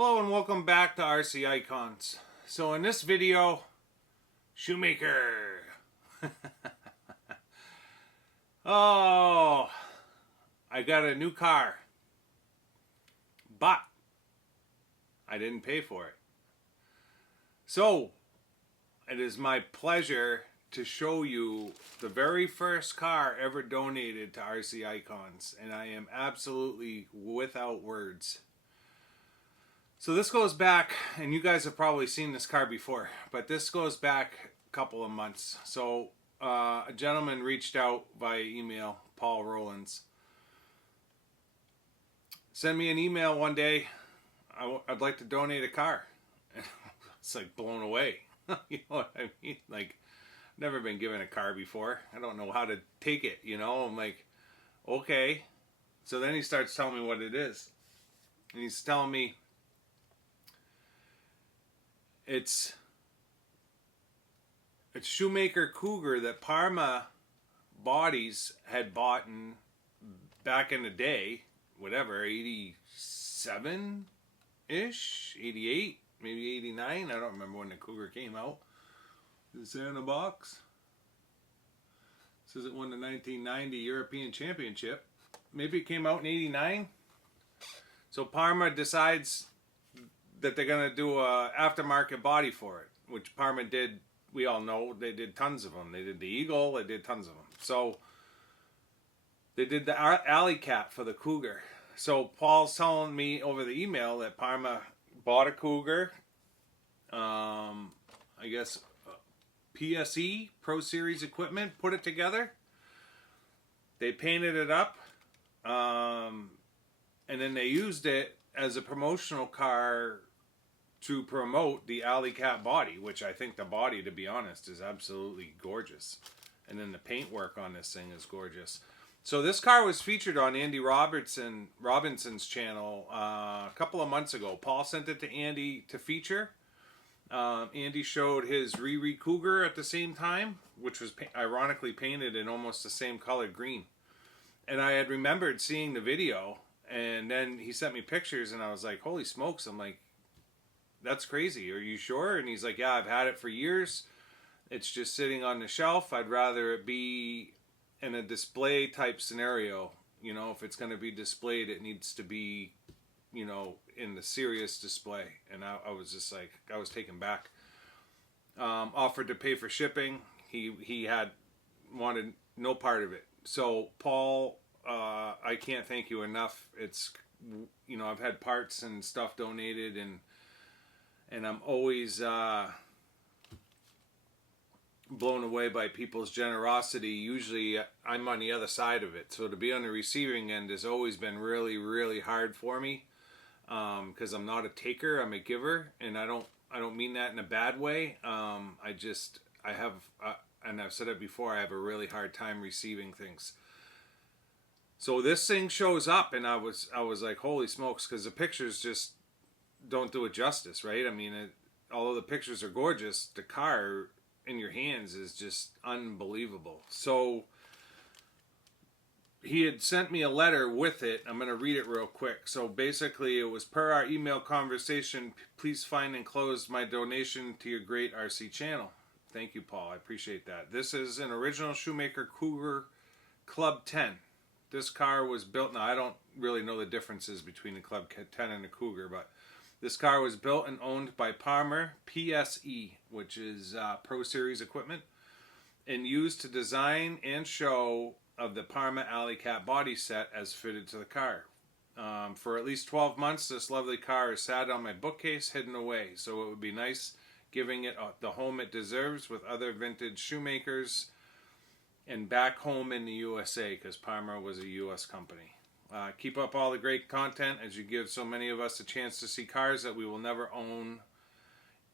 Hello and welcome back to RC Icons. So in this video, Shoemaker. Oh, I got a new car, but I didn't pay for it. So it is my pleasure to show you the very first car ever donated to RC Icons, and I am absolutely without words. So this goes back, and you guys have probably seen this car before, but this goes back a couple of months. So a gentleman reached out via email, Paul Rowlands. Send me an email one day. I'd like to donate a car. It's like blown away. You know what I mean? Like, never been given a car before. I don't know how to take it, you know? I'm like, okay. So then he starts telling me what it is. And he's telling me it's Shoemaker Cougar that Parma Bodies had bought back in the day, whatever, 87-ish, 88, maybe 89. I don't remember when the Cougar came out. Is it in the box? It says it won the 1990 European Championship. Maybe it came out in 89. So Parma decides that they're going to do a aftermarket body for it, which Parma did. We all know they did tons of them. They did the Eagle, they did tons of them. So they did the Alley Cat for the Cougar. So Paul's telling me over the email that Parma bought a Cougar, I guess PSE, Pro Series equipment, put it together. They painted it up, and then they used it as a promotional car to promote the Alley Cat body, which I think the body, to be honest, is absolutely gorgeous. And then the paintwork on this thing is gorgeous. So this car was featured on Andy Robinson's channel a couple of months ago. Paul sent it to Andy to feature. Andy showed his Riri Cougar at the same time, which was ironically painted in almost the same colored green. And I had remembered seeing the video, and then he sent me pictures, and I was like, holy smokes. I'm like, that's crazy. Are you sure? And he's like, yeah, I've had it for years. It's just sitting on the shelf. I'd rather it be in a display type scenario. You know, if it's going to be displayed, it needs to be, you know, in the serious display. And I was just like, I was taken back. Offered to pay for shipping. He had wanted no part of it. So Paul, I can't thank you enough. It's, you know, I've had parts and stuff donated, and I'm always blown away by people's generosity. Usually I'm on the other side of it. So to be on the receiving end has always been really, really hard for me, because I'm not a taker, I'm a giver, and I don't mean that in a bad way. And I've said it before, I have a really hard time receiving things. So this thing shows up, and I was like, holy smokes, because the pictures just don't do it justice, right? I mean, although the pictures are gorgeous, the car in your hands is just unbelievable. So he had sent me a letter with it. I'm going to read it real quick. So basically, it was, per our email conversation, please find enclosed my donation to your great RC channel. Thank you, Paul. I appreciate that. This is an original Shoemaker Cougar Club 10. This car was built, now I don't really know the differences between the Club 10 and the Cougar, but this car was built and owned by Parma PSE, which is Pro Series equipment, and used to design and show of the Parma Alley Cat body set as fitted to the car. For at least 12 months, this lovely car has sat on my bookcase hidden away, so it would be nice giving it the home it deserves with other vintage Shoemakers and back home in the USA, because Parma was a US company. Keep up all the great content as you give so many of us a chance to see cars that we will never own,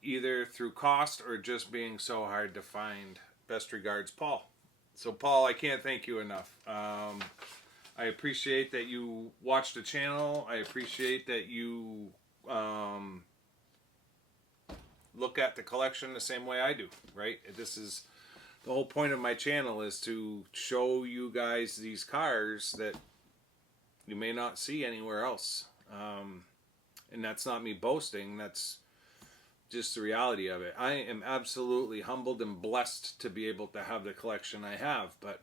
either through cost or just being so hard to find. Best regards, Paul. So Paul, I can't thank you enough. I appreciate that you watch the channel. I appreciate that you look at the collection the same way I do, right? This is the whole point of my channel, is to show you guys these cars that you may not see anywhere else. And that's not me boasting. That's just the reality of it. I am absolutely humbled and blessed to be able to have the collection I have. But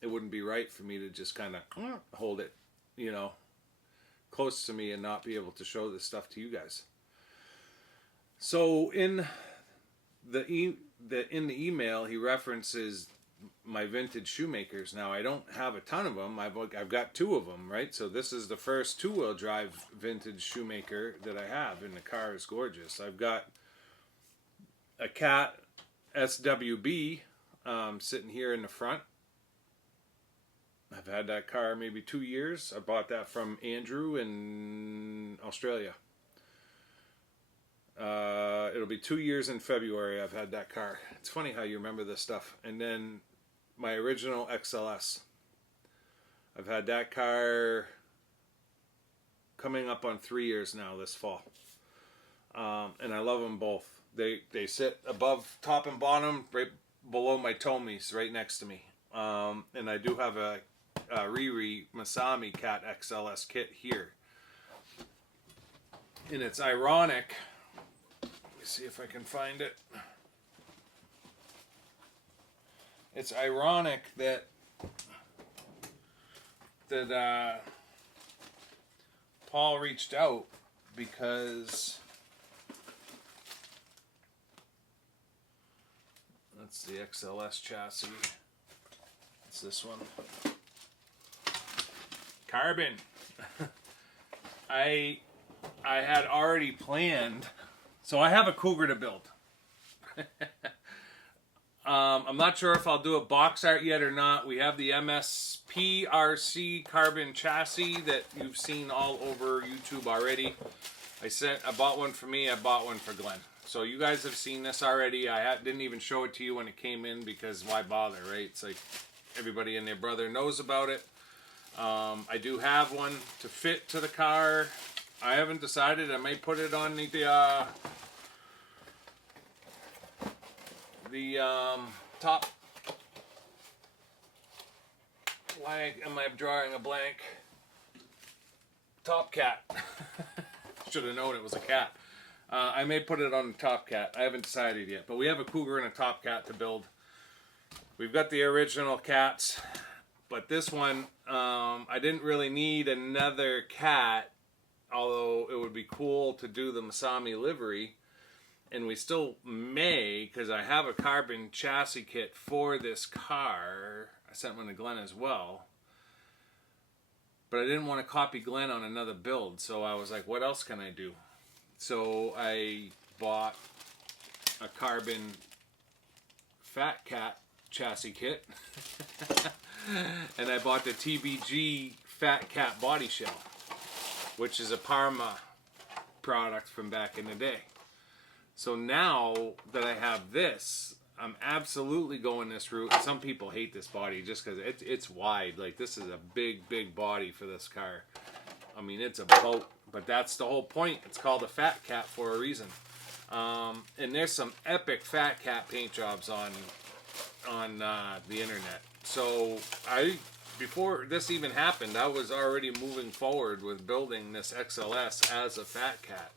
it wouldn't be right for me to just kind of hold it, you know, close to me and not be able to show this stuff to you guys. So in the email, he references my vintage Shoemakers. Now, I don't have a ton of them. I've got 2 of them, right? So this is the first 2-wheel drive vintage Shoemaker that I have, and the car is gorgeous. I've got a Cat SWB sitting here in the front. I've had that car maybe 2 years. I bought that from Andrew in Australia. It'll be 2 years in February I've had that car. It's funny how you remember this stuff. And then my original XLS. I've had that car coming up on 3 years now this fall. And I love them both. They sit above top and bottom, right below my Tomies, right next to me. And I do have a Riri Masami Cat XLS kit here. And it's ironic. Let me see if I can find it. It's ironic that Paul reached out because that's the XLS chassis. It's this one. Carbon. I had already planned, so I have a Cougar to build. I'm not sure if I'll do a box art yet or not. We have the MSPRC carbon chassis that you've seen all over YouTube already. I bought one for me, I bought one for Glenn. So you guys have seen this already. I didn't even show it to you when it came in because why bother, right? It's like everybody and their brother knows about it. I do have one to fit to the car. I haven't decided. I may put it on the top. Why am I drawing a blank? Top cat. Should have known it was a cat. I may put it on the top cat. I haven't decided yet. But we have a Cougar and a top cat to build. We've got the original cats. But this one, I didn't really need another cat. Although it would be cool to do the Masami livery. And we still may, because I have a carbon chassis kit for this car. I sent one to Glenn as well. But I didn't want to copy Glenn on another build. So I was like, what else can I do? So I bought a carbon Fat Cat chassis kit. And I bought the TBG Fat Cat body shell, which is a Parma product from back in the day. So now that I have this, I'm absolutely going this route. Some people hate this body just because it's wide. Like, this is a big, big body for this car. I mean, it's a boat, but that's the whole point. It's called a Fat Cat for a reason. And there's some epic Fat Cat paint jobs on the internet. So before this even happened, I was already moving forward with building this XLS as a Fat Cat.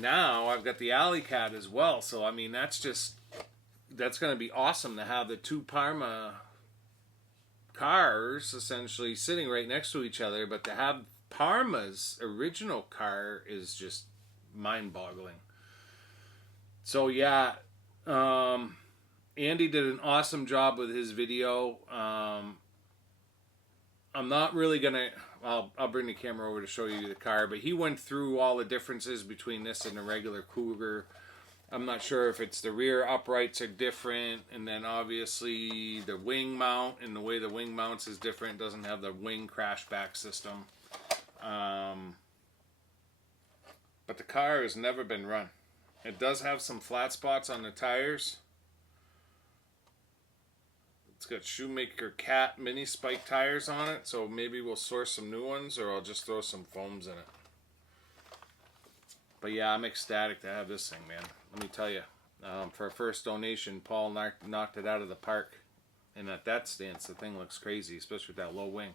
Now I've got the Alley Cat as well, so I mean that's going to be awesome to have the two Parma cars essentially sitting right next to each other, but to have Parma's original car is just mind-boggling. So yeah, Andy did an awesome job with his video. I'm not really gonna. I'll bring the camera over to show you the car, but he went through all the differences between this and a regular Cougar. I'm not sure if it's the rear uprights are different, and then obviously the wing mount and the way the wing mounts is different. It doesn't have the wing crash back system. But the car has never been run. It does have some flat spots on the tires. It's got Shoemaker Cat mini spike tires on it, so maybe we'll source some new ones, or I'll just throw some foams in it. But yeah, I'm ecstatic to have this thing, man. Let me tell you, for a first donation, Paul knocked it out of the park. And at that stance, the thing looks crazy, especially with that low wing.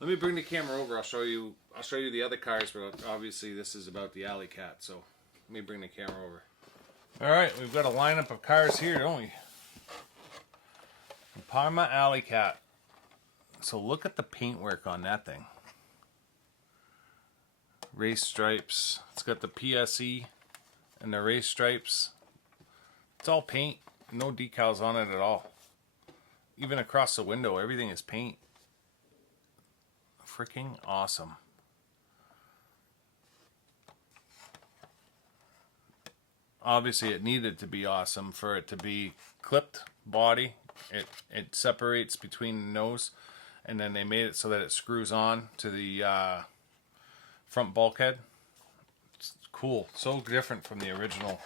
Let me bring the camera over. I'll show you the other cars, but obviously this is about the Alley Cat. So let me bring the camera over. All right, we've got a lineup of cars here, don't we? The Parma Alley Cat. So look at the paintwork on that thing. Race stripes. It's got the PSE and the race stripes. It's all paint. No decals on it at all. Even across the window, everything is paint. Freaking awesome. Obviously it needed to be awesome for it to be clipped body. It separates between the nose, and then they made it so that it screws on to the front bulkhead. It's cool. So different from the original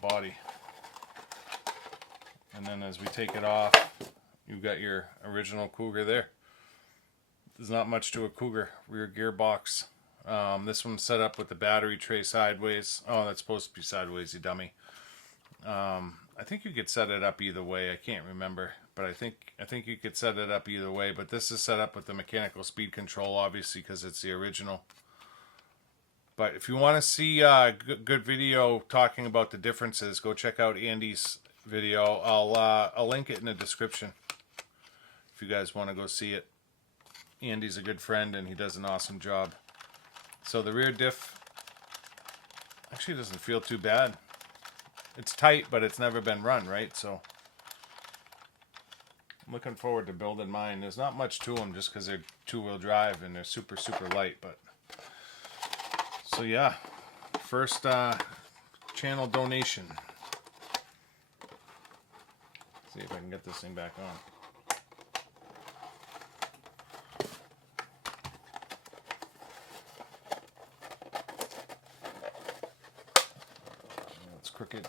body. And then as we take it off, you've got your original Cougar there. There's not much to a Cougar. Rear gearbox. This one's set up with the battery tray sideways. Oh, that's supposed to be sideways, you dummy. I think you could set it up either way. I can't remember, but I think you could set it up either way. But this is set up with the mechanical speed control, obviously, because it's the original. But if you want to see a good video talking about the differences, go check out Andy's video. I'll link it in the description if you guys want to go see it. Andy's a good friend and he does an awesome job. So the rear diff actually doesn't feel too bad. It's tight, but it's never been run, right? So I'm looking forward to building mine. There's not much to them just because they're two-wheel drive and they're super, super light. But so yeah, first channel donation. See if I can get this thing back on. It's crooked.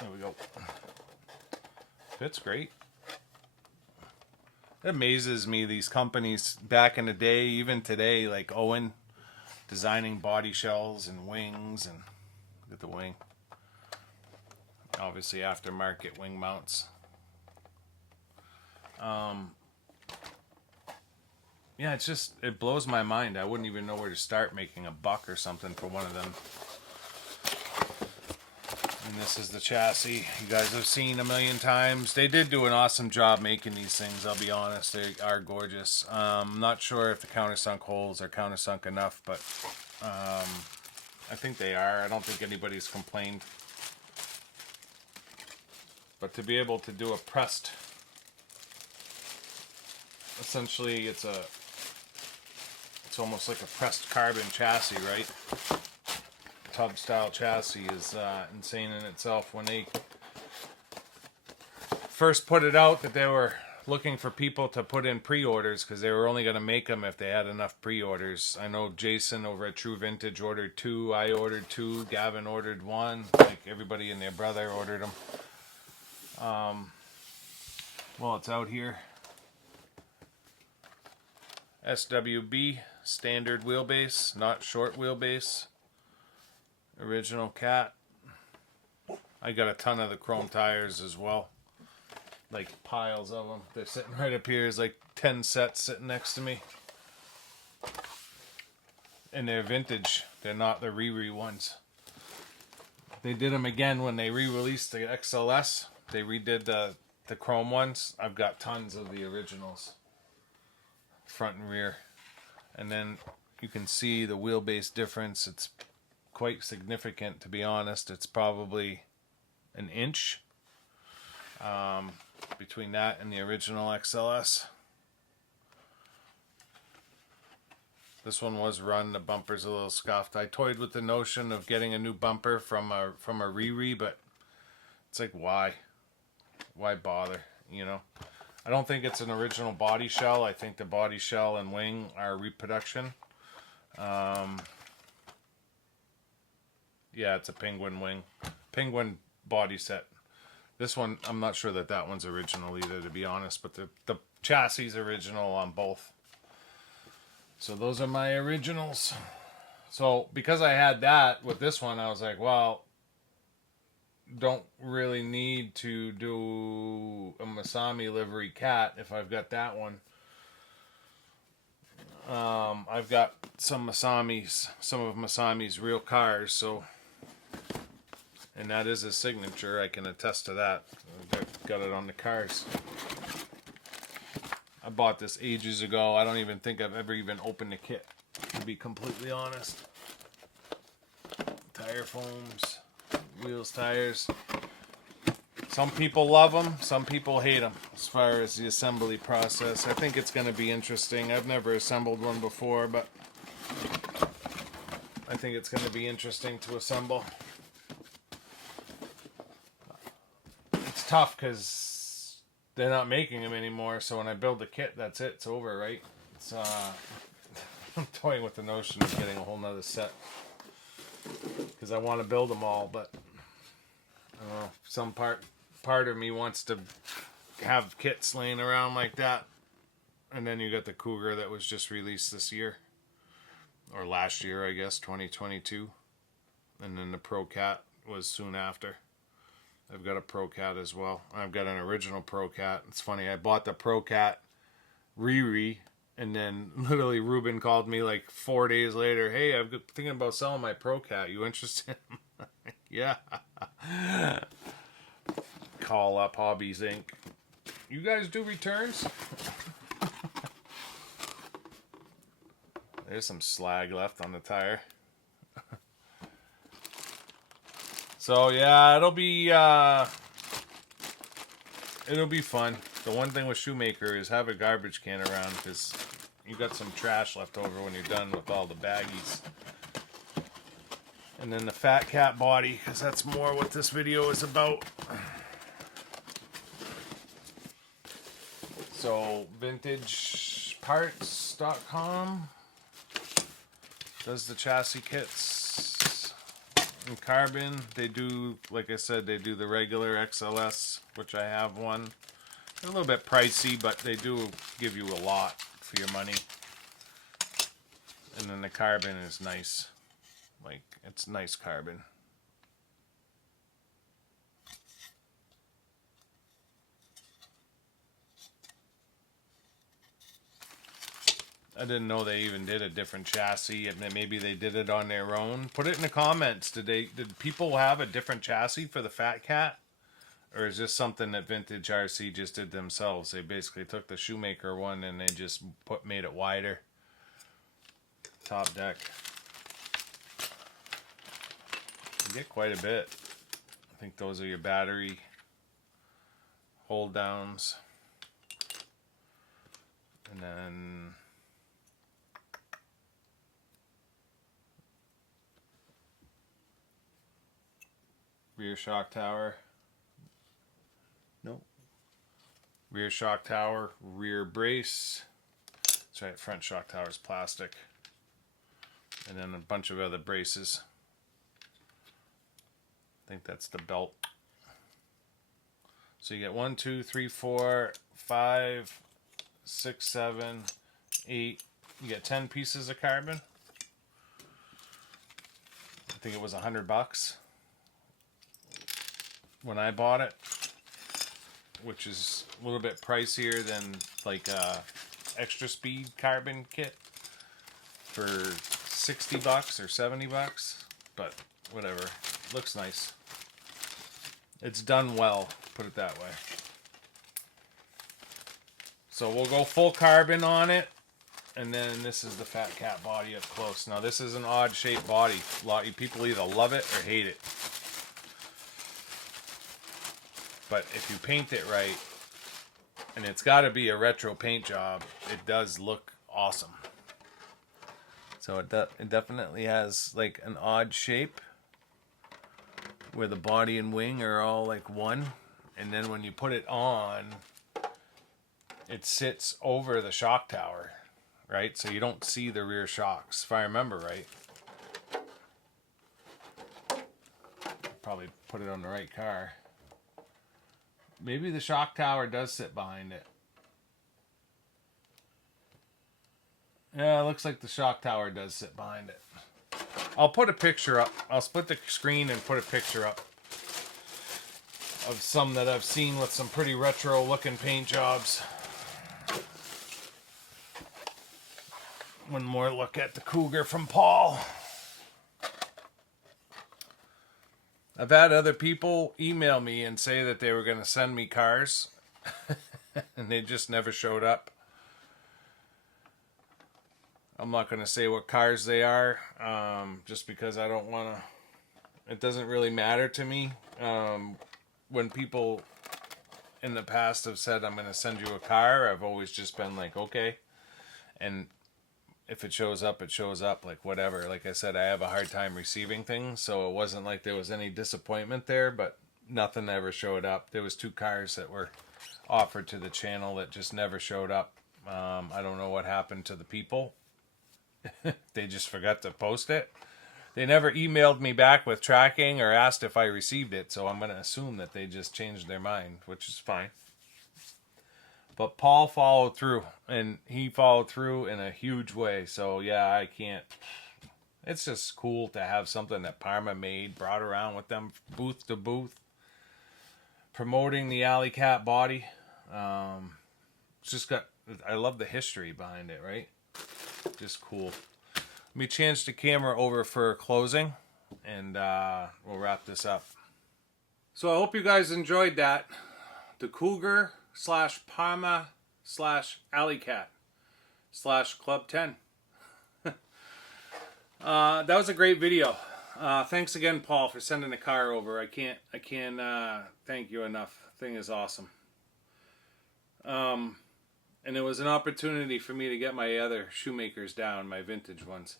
There we go. Fits great. It amazes me, these companies back in the day, even today, like Owen, designing body shells and wings, and look at the wing. Obviously aftermarket wing mounts. Yeah, it blows my mind. I wouldn't even know where to start making a buck or something for one of them. And this is the chassis you guys have seen a million times. They did do an awesome job making these things, I'll be honest. They are gorgeous. I'm not sure if the countersunk holes are countersunk enough, but I think they are. I don't think anybody's complained. But to be able to do a pressed, essentially it's almost like a pressed carbon chassis, right? Tub style chassis is insane in itself. When they first put it out, that they were looking for people to put in pre-orders because they were only going to make them if they had enough pre-orders. I know Jason over at True Vintage ordered 2, I ordered 2, Gavin ordered 1, like everybody and their brother ordered them. Well, it's out here. SWB, standard wheelbase, not short wheelbase. Original Cat. I got a ton of the chrome tires as well. Like piles of them. They're sitting right up here. There's like 10 sets sitting next to me. And they're vintage. They're not the re-re ones. They did them again when they re-released the XLS. They redid the chrome ones. I've got tons of the originals. Front and rear. And then you can see the wheelbase difference. It's quite significant, to be honest. It's probably an inch between that and the original XLS. This one was run. The bumper's a little scuffed. I toyed with the notion of getting a new bumper from a re-re, but it's like, why bother, you know? I don't think it's an original body shell. I think the body shell and wing are reproduction. Yeah, it's a penguin wing. Penguin body set. This one, I'm not sure that one's original either, to be honest. But the chassis is original on both. So those are my originals. So because I had that with this one, I was like, well, don't really need to do a Masami livery cat if I've got that one. I've got some of Masami's real cars, so, and that is his signature. I can attest to that. I've got it on the cars. I bought this ages ago. I don't even think I've ever even opened the kit, to be completely honest. Tire foams, wheels, tires. Some people love them, some people hate them as far as the assembly process. I think it's going to be interesting. I've never assembled one before, but I think it's going to be interesting to assemble. It's tough because they're not making them anymore, so when I build the kit, that's it. It's over, right? It's, I'm toying with the notion of getting a whole nother set because I want to build them all, but I don't know, some part of me wants to have kits laying around like that. And then you got the Cougar that was just released this year, or last year, I guess, 2022. And then the Pro Cat was soon after. I've got a Pro Cat as well. I've got an original Pro Cat. It's funny, I bought the Pro Cat Riri, and then literally Ruben called me like 4 days later. Hey, I'm thinking about selling my Pro Cat. You interested? Yeah. Call up Hobbies Inc. You guys do returns? There's some slag left on the tire. So yeah, it'll be fun. The one thing with Shoemaker is have a garbage can around because you got some trash left over when you're done with all the baggies. And then the Fat Cat body, because that's more what this video is about. So vintageparts.com does the chassis kits in carbon. They do, like I said, they do the regular XLS, which I have one. They're a little bit pricey, but they do give you a lot for your money. And then the carbon is nice. Like, it's nice carbon. I didn't know they even did a different chassis, and maybe they did it on their own. Put it in the comments. Did people have a different chassis for the Fat Cat? Or is this something that Vintage RC just did themselves? They basically took the Shoemaker one and they just made it wider. Top deck. You get quite a bit. I think those are your battery hold downs. And then rear shock tower. Nope. Rear shock tower, rear brace. That's right, front shock tower is plastic. And then a bunch of other braces. I think that's the belt. So you get 1, 2, 3, 4, 5, 6, 7, 8. You get 10 pieces of carbon. I think it was $100 when I bought it, which is a little bit pricier than like a extra speed carbon kit for $60 or $70, but whatever. Looks nice. It's done well, put it that way. So we'll go full carbon on it, and then this is the Fat Cat body up close. Now this is an odd shaped body. A lot of people either love it or hate it. But if you paint it right, and it's got to be a retro paint job, it does look awesome. So it definitely has like an odd shape where the body and wing are all like one, and then when you put it on, it sits over the shock tower, right? So you don't see the rear shocks, if I remember right. Probably put it on the right car. Maybe the shock tower does sit behind it. Yeah, it looks like the shock tower does sit behind it. I'll put a picture up. I'll split the screen and put a picture up of some that I've seen with some pretty retro looking paint jobs. one more look at the Cougar from Paul. I've had other people email me and say that they were going to send me cars, and they just never showed up. I'm not going to say what cars they are, just because I don't want to. It doesn't really matter to me. When people in the past have said, I'm going to send you a car, I've always just been like, okay. And if it shows up, it shows up, like whatever. Like I said, I have a hard time receiving things, so it wasn't like there was any disappointment there, but nothing ever showed up. There was 2 cars that were offered to the channel that just never showed up. I don't know what happened to the people. They just forgot to post it. They never emailed me back with tracking or asked if I received it, so I'm going to assume that they just changed their mind, which is fine. But Paul followed through, and he followed through in a huge way. So, yeah, I can't. It's just cool to have something that Parma made, brought around with them booth to booth, promoting the Alley Cat body. It's just got, I love the history behind it, right? Just cool. Let me change the camera over for closing, and we'll wrap this up. So I hope you guys enjoyed that. The Cougar / Parma / Alley Cat / Club 10. That was a great video. Thanks again, Paul, for sending the car over. I can't thank you enough. Thing is awesome. And it was an opportunity for me to get my other Shoemakers down, my vintage ones.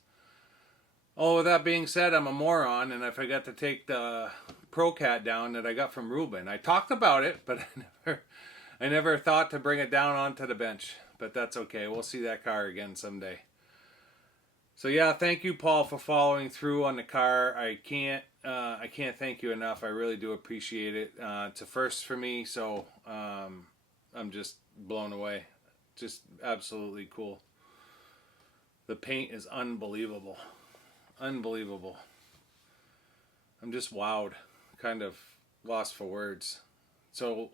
Oh, with that being said, I'm a moron, and I forgot to take the Pro Cat down that I got from Ruben. I talked about it, but I never thought to bring it down onto the bench. But that's okay. We'll see that car again someday. So yeah, thank you, Paul, for following through on the car. I can't thank you enough. I really do appreciate it. It's a first for me, so I'm just blown away. Just absolutely cool. The paint is unbelievable. Unbelievable. I'm just wowed. Kind of lost for words. So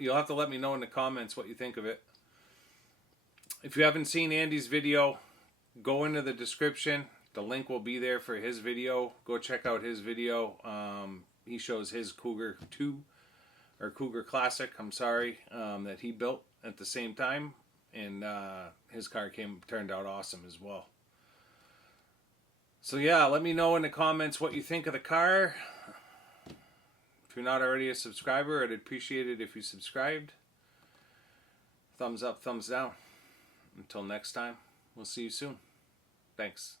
you'll have to let me know in the comments what you think of it. If you haven't seen Andy's video, go into the description. The link will be there for his video. Go check out his video. He shows his Cougar 2, or Cougar Classic, I'm sorry, that he built at the same time. And his car turned out awesome as well. So yeah, let me know in the comments what you think of the car. If you're not already a subscriber, I'd appreciate it if you subscribed. Thumbs up, thumbs down. Until next time, we'll see you soon. Thanks.